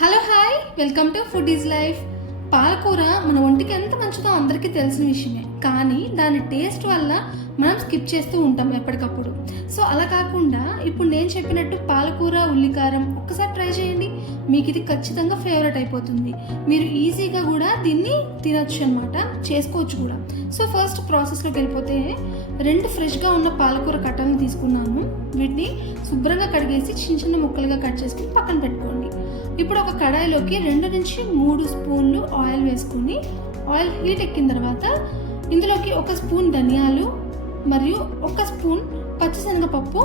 Hello hi, welcome to food is life. పాలకూర మన ఒంటికి ఎంత మంచిదో అందరికీ తెలిసిన విషయమే, కానీ దాని టేస్ట్ వల్ల మనం స్కిప్ చేస్తూ ఉంటాం ఎప్పటికప్పుడు. సో అలా కాకుండా ఇప్పుడు నేను చెప్పినట్టు పాలకూర ఉల్లికారం ఒక్కసారి ట్రై చేయండి, మీకు ఇది ఖచ్చితంగా ఫేవరెట్ అయిపోతుంది. మీరు ఈజీగా కూడా దీన్ని తినచ్చు అనమాట, చేసుకోవచ్చు కూడా. సో ఫస్ట్ ప్రాసెస్లోకి వెళ్ళిపోతే 2 ఫ్రెష్గా ఉన్న పాలకూర కట్టలను తీసుకున్నాను. వీటిని శుభ్రంగా కడిగేసి చిన్న చిన్న ముక్కలుగా కట్ చేసుకుని పక్కన పెట్టుకోండి. ఇప్పుడు ఒక కడాయిలోకి 2 నుంచి 3 స్పూన్లు ఆయిల్ వేసుకుని, ఆయిల్ హీట్ ఎక్కిన తర్వాత ఇందులోకి 1 స్పూన్ ధనియాలు మరియు 1 స్పూన్ పచ్చిశనగపప్పు,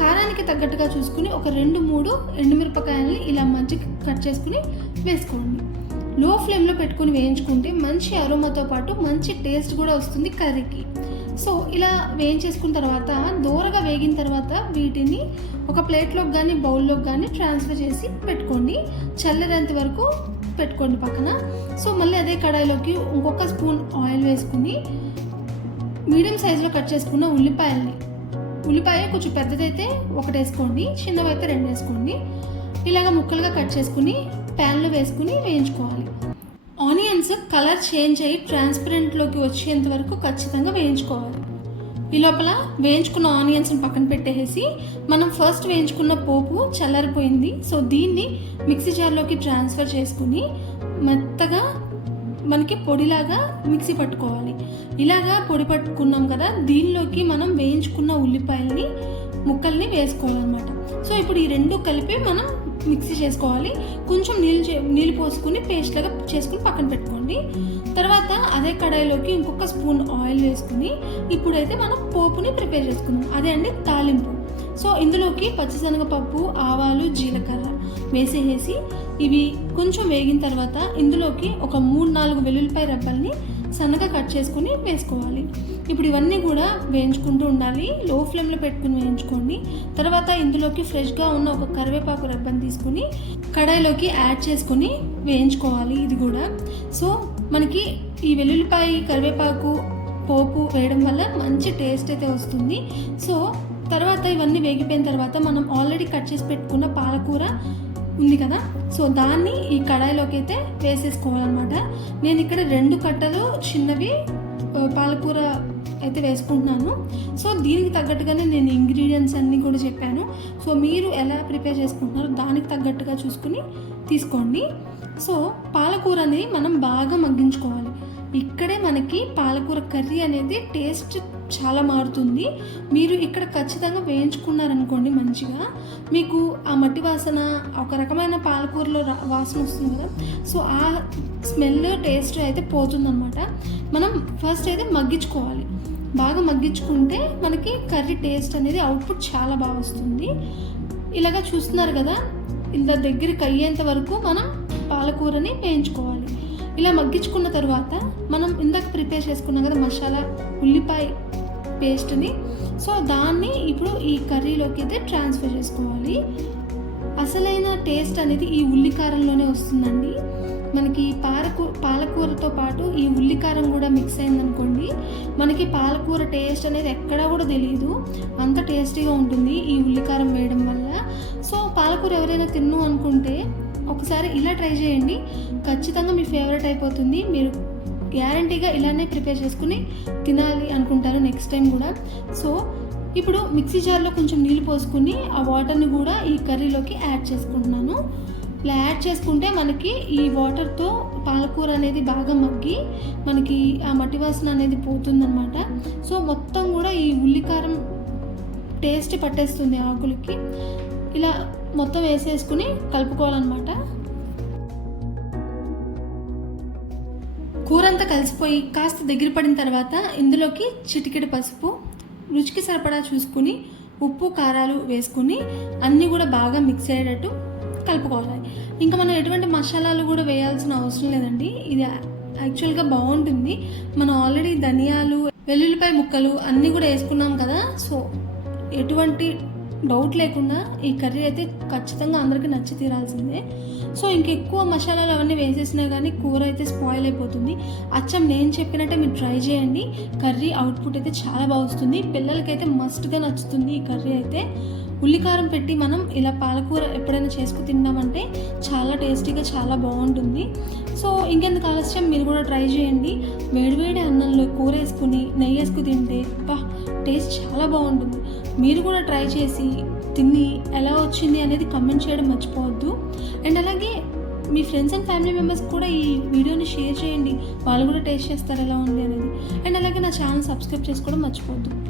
కారానికి తగ్గట్టుగా చూసుకుని ఒక 2-3 ఎండుమిరపకాయలని ఇలా మంచిగా కట్ చేసుకుని వేసుకోండి. లో ఫ్లేమ్లో పెట్టుకుని వేయించుకుంటే మంచి అరోమాతో పాటు మంచి టేస్ట్ కూడా వస్తుంది కర్రీకి. సో ఇలా వేయించేసుకున్న తర్వాత దూరగా వేగిన తర్వాత వీటిని ఒక ప్లేట్లోకి కానీ బౌల్లోకి కానీ ట్రాన్స్ఫర్ చేసి పెట్టుకోండి. చల్లారేంత వరకు పెట్టుకోండి పక్కన. సో మళ్ళీ అదే కడాయిలోకి ఇంకొక స్పూన్ ఆయిల్ వేసుకుని మీడియం సైజులో కట్ చేసుకున్న ఉల్లిపాయ కొంచెం పెద్దదైతే 1 వేసుకోండి, చిన్నవైతే 2 వేసుకోండి. ఇలాగ ముక్కలుగా కట్ చేసుకుని ప్యాన్లో వేసుకుని వేయించుకోవాలి. ఆనియన్స్ కలర్ చేంజ్ అయ్యి ట్రాన్స్పరెంట్లోకి వచ్చేంత వరకు ఖచ్చితంగా వేయించుకోవాలి. ఈ లోపల వేయించుకున్న ఆనియన్స్ని పక్కన పెట్టేసి మనం ఫస్ట్ వేయించుకున్న పోపు చల్లారిపోయింది. సో దీన్ని మిక్సీ జార్లోకి ట్రాన్స్ఫర్ చేసుకుని మెత్తగా మనకి పొడిలాగా మిక్సీ పట్టుకోవాలి. ఇలాగా పొడి పట్టుకున్నాం కదా, దీనిలోకి మనం వేయించుకున్న ఉల్లిపాయల్ని ముక్కల్ని వేసుకోవాలన్నమాట. సో ఇప్పుడు ఈ 2 కలిపి మనం మిక్సీ చేసుకోవాలి. కొంచెం నీళ్ళు పోసుకుని పేస్ట్ లాగా చేసుకుని పక్కన పెట్టుకోండి. తర్వాత అదే కడాయిలోకి ఇంకొక స్పూన్ ఆయిల్ వేసుకుని ఇప్పుడైతే మనం పోపుని ప్రిపేర్ చేసుకుందాం. అదే అండి తాలింపు. సో ఇందులోకి పచ్చిశనగపప్పు, ఆవాలు, జీలకర్ర వేసేసి ఇవి కొంచెం వేగిన తర్వాత ఇందులోకి ఒక 3-4 వెల్లుల్లిపాయ రెబ్బల్ని సన్నగా కట్ చేసుకుని వేసుకోవాలి. ఇప్పుడు ఇవన్నీ కూడా వేయించుకుంటూ ఉండాలి, లో ఫ్లేమ్లో పెట్టుకుని వేయించుకోండి. తర్వాత ఇందులోకి ఫ్రెష్గా ఉన్న ఒక కరివేపాకు రెబ్బని తీసుకుని కడాయిలోకి యాడ్ చేసుకుని వేయించుకోవాలి ఇది కూడా. సో మనకి ఈ వెల్లుల్లిపాయ, కరివేపాకు, పోపు వేయడం వల్ల మంచి టేస్ట్ అయితే వస్తుంది. సో తర్వాత ఇవన్నీ వేగిపోయిన తర్వాత మనం ఆల్రెడీ కట్ చేసి పెట్టుకున్న పాలకూర ఉంది కదా, సో దాన్ని ఈ కడాయిలోకి అయితే వేసేసుకోవాలన్నమాట. నేను ఇక్కడ 2 కట్టలు చిన్నవి పాలకూర అయితే వేసుకుంటున్నాను. సో దీనికి తగ్గట్టుగానే నేను ఇంగ్రీడియంట్స్ అన్నీ కూడా చెప్పాను. సో మీరు ఎలా ప్రిపేర్ చేసుకుంటున్నారో దానికి తగ్గట్టుగా చూసుకుని తీసుకోండి. సో పాలకూర అనేది మనం బాగా మగ్గించుకోవాలి. ఇక్కడే మనకి పాలకూర కర్రీ అనేది టేస్ట్ చాలా మారుతుంది. మీరు ఇక్కడ ఖచ్చితంగా వేయించుకున్నారనుకోండి మంచిగా, మీకు ఆ మట్టి వాసన, ఒక రకమైన పాలకూరలో వాసన వస్తుంది కదా, సో ఆ స్మెల్ టేస్ట్ అయితే పోతుందన్నమాట. మనం ఫస్ట్ అయితే మగ్గించుకోవాలి. బాగా మగ్గించుకుంటే మనకి కర్రీ టేస్ట్ అనేది అవుట్పుట్ చాలా బాగా వస్తుంది. ఇలాగా చూస్తున్నారు కదా, ఇలా దగ్గరికి అయ్యేంత వరకు మనం పాలకూరని వేయించుకోవాలి. ఇలా మగ్గించుకున్న తర్వాత మనం ఇందాక ప్రిపేర్ చేసుకున్నాం కదా మసాలా, ఉల్లిపాయ పేస్ట్ని, సో దాన్ని ఇప్పుడు ఈ కర్రీలోకి అయితే ట్రాన్స్ఫర్ చేసుకోవాలి. అసలైన టేస్ట్ అనేది ఈ ఉల్లికారంలోనే వస్తుందండి. మనకి పాలకూరతో పాటు ఈ ఉల్లికారం కూడా మిక్స్ అయిందనుకోండి, మనకి పాలకూర టేస్ట్ అనేది ఎక్కడా కూడా తెలియదు, అంత టేస్టీగా ఉంటుంది ఈ ఉల్లికారం వేయడం వల్ల. సో పాలకూర ఎవరైనా తిన్ను అనుకుంటే ఒకసారి ఇలా ట్రై చేయండి, ఖచ్చితంగా మీ ఫేవరెట్ అయిపోతుంది. మీరు గ్యారంటీగా ఇలానే ప్రిపేర్ చేసుకుని తినాలి అనుకుంటారు నెక్స్ట్ టైం కూడా. సో ఇప్పుడు మిక్సీ జార్లో కొంచెం నీళ్ళు పోసుకుని ఆ వాటర్ని కూడా ఈ కర్రీలోకి యాడ్ చేసుకుంటున్నాను. ఇలా యాడ్ చేసుకుంటే మనకి ఈ వాటర్తో పాలకూర అనేది బాగా మగ్గి మనకి ఆ మట్టి వాసన అనేది పోతుందన్నమాట. సో మొత్తం కూడా ఈ ఉల్లికారం టేస్ట్ పట్టేస్తుంది ఆకులకి. ఇలా మొత్తం వేసేసుకుని కలుపుకోవాలన్నమాట. కూర అంతా కలిసిపోయి కాస్త దగ్గర పడిన తర్వాత ఇందులోకి చిటికెడు పసుపు, రుచికి సరిపడా చూసుకుని ఉప్పు, కారాలు వేసుకుని అన్నీ కూడా బాగా మిక్స్ అయ్యేటట్టు కలుపుకోవాలి. ఇంకా మనం ఎటువంటి మసాలాలు కూడా వేయాల్సిన అవసరం లేదండి, ఇది యాక్చువల్గా బాగుంటుంది. మనం ఆల్రెడీ ధనియాలు, వెల్లుల్లిపాయ ముక్కలు అన్నీ కూడా వేసుకున్నాం కదా, సో ఎటువంటి డౌట్ లేకుండా ఈ కర్రీ అయితే ఖచ్చితంగా అందరికీ నచ్చి తీరాల్సిందే. సో ఇంకెక్కువ మసాలాలు అవన్నీ వేసేసినా కానీ కూర అయితే స్పాయిల్ అయిపోతుంది. అచ్చం నేను చెప్పినట్టే మీరు ట్రై చేయండి, కర్రీ అవుట్పుట్ అయితే చాలా బాగా వస్తుంది. పిల్లలకైతే మస్ట్గా నచ్చుతుంది ఈ కర్రీ అయితే. ఉల్లికారం పెట్టి మనం ఇలా పాలకూర ఎప్పుడైనా చేసుకు తిన్నామంటే చాలా టేస్టీగా చాలా బాగుంటుంది. సో ఇంకెందుకు ఆలస్యం, మీరు కూడా ట్రై చేయండి. వేడివేడి అన్నంలో కూర వేసుకుని నెయ్యి వేసుకు తింటే టేస్ట్ చాలా బాగుంటుంది. మీరు కూడా ట్రై చేసి తిని ఎలా వచ్చింది అనేది కమెంట్ చేయడం మర్చిపోవద్దు. అండ్ అలాగే మీ ఫ్రెండ్స్ అండ్ ఫ్యామిలీ మెంబర్స్ కూడా ఈ వీడియోని షేర్ చేయండి, వాళ్ళు కూడా టేస్ట్ చేస్తారు ఎలా ఉంది అనేది. అండ్ అలాగే నా ఛానల్ సబ్స్క్రైబ్ చేసుకోవడం మర్చిపోవద్దు ప్లీజ్.